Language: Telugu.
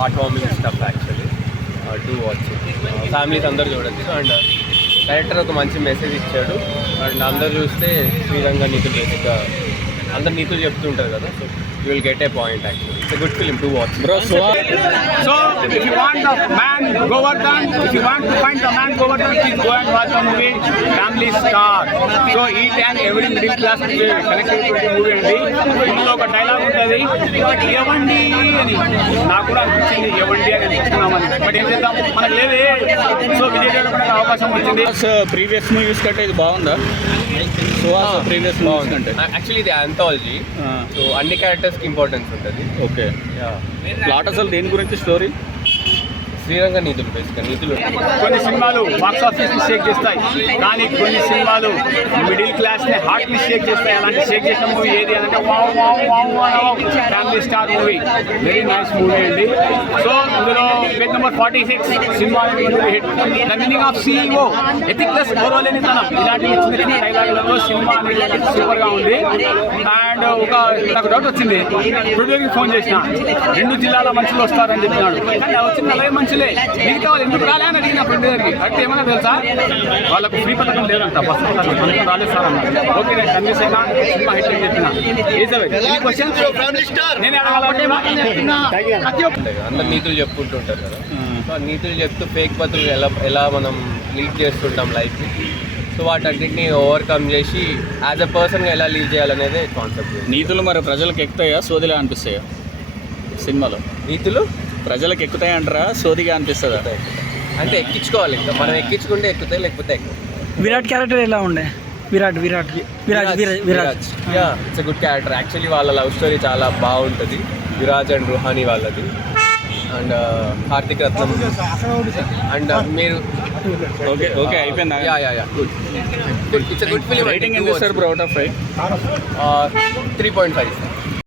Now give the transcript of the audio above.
Heart warming stuff actually. Do watch. Families అందరూ చూడొచ్చు. అండ్ డైరెక్టర్ ఒక మంచి మెసేజ్ ఇచ్చాడు. అండ్ అందరు చూస్తే శ్రీరంగ నీతులు బేసిక్గా అందరు నీతులు చెప్తుంటారు కదా. So you will get a point actually. It's a good film. Do watch. So, if you want the man Govardhan, if you want to find the man Govardhan, please go and watch the movie Family Star. So, each and every middle class connected to the movie అండి. ఇందులో ఒక డైలాగ్ ఉంటుంది, ఇవ్వండి అని. నాకు కూడా అనిపించింది ఇవ్వండి అని అనిపిస్తున్నామని. బట్ ఏం చేద్దాం, మనకు లేదే. సో విజయ్ దేవరకొండకి అవకాశం వచ్చింది. ప్రీవియస్ మూవీస్ కంటే ఇది బాగుందా? ప్రీవియస్ మూవీస్ కంటే యాక్చువల్లీ ఇది ఆంథాలజీ. సో అన్ని క్యారెక్టర్స్కి ఇంపార్టెన్స్ ఉంటుంది. ఓకే. ప్లాట్ అసలు దేని గురించి స్టోరీ? శ్రీరంగ నీతులు బేసిక్గా నీతులు. కొన్ని సినిమాలు బాక్స్ ఆఫీస్ ని షేక్ చేస్తాయి, కానీ కొన్ని సినిమాలు మిడిల్ క్లాస్ ని హార్ట్ ని షేక్ చేస్తాయి. అలాంటి షేక్ చేసిన మూవీ ఏది అంటే family star movie. Very nice movie అండి. సో ఇందులో page number 46 cinema hit. The meaning of CEO, ఎథిక్లెస్ గౌరవలేనితనం. ఇలాంటి చిన్న చిన్న డైలాగులతో సినిమా అనేది సూపర్ గా ఉంది. అండ్ నాకు డౌట్ వచ్చింది, ప్రొడ్యూసర్కి ఫోన్ చేసిన, 2 జిల్లాల మనుషులు వస్తారని చెప్పినాడు. కానీ వచ్చిన 40 మనుషులే. మిగతా వాళ్ళు ఎందుకు రాలేని అడిగిన ప్రొడ్యూసర్కి. అంటే ఏమన్నా తెలుసా, వాళ్ళకు ఫ్రీ పథకం లేదంట, బస్ పథకం రాలేదు సార్ అన్నారు. ఓకే, నేను కన్విన్స్ అయినా, సినిమా హిట్ అని చెప్పిన. నేను అందరు నీతులు చెప్పుకుంటుంటారు కదా. సో నీతులు చెప్తూ ఫేక్ బతులు ఎలా మనం లీడ్ చేస్తుంటాం లైఫ్. సో వాటన్నిటిని ఓవర్కమ్ చేసి యాజ్ అ పర్సన్గా ఎలా లీడ్ చేయాలనేదే కాన్సెప్ట్. నీతులు మరి ప్రజలకు ఎక్కుతాయా, సోదిలా అనిపిస్తాయా సినిమాలో? నీతులు ప్రజలకు ఎక్కుతాయి అంటారా, సోదిగా అనిపిస్తుందా? అంటే ఎక్కించుకోవాలి. ఇంకా మనం ఎక్కించుకుంటే ఎక్కుతాయి, లేకపోతే ఎక్కువ. విరాట్ క్యారెక్టర్ ఎలా ఉండే? Viraj it's good character actually. వాళ్ళ లవ్ స్టోరీ చాలా బాగుంటుంది, విరాజ్ అండ్ రుహానీ వాళ్ళది. And Karthik Ratnam. అండ్ మీరు ఓకే ఓకే అయిపోయిందా? Good. It's good film. Rating ఎంత ఇస్తారు బ్రో అవుట్ ఆఫ్ 5? 3.5.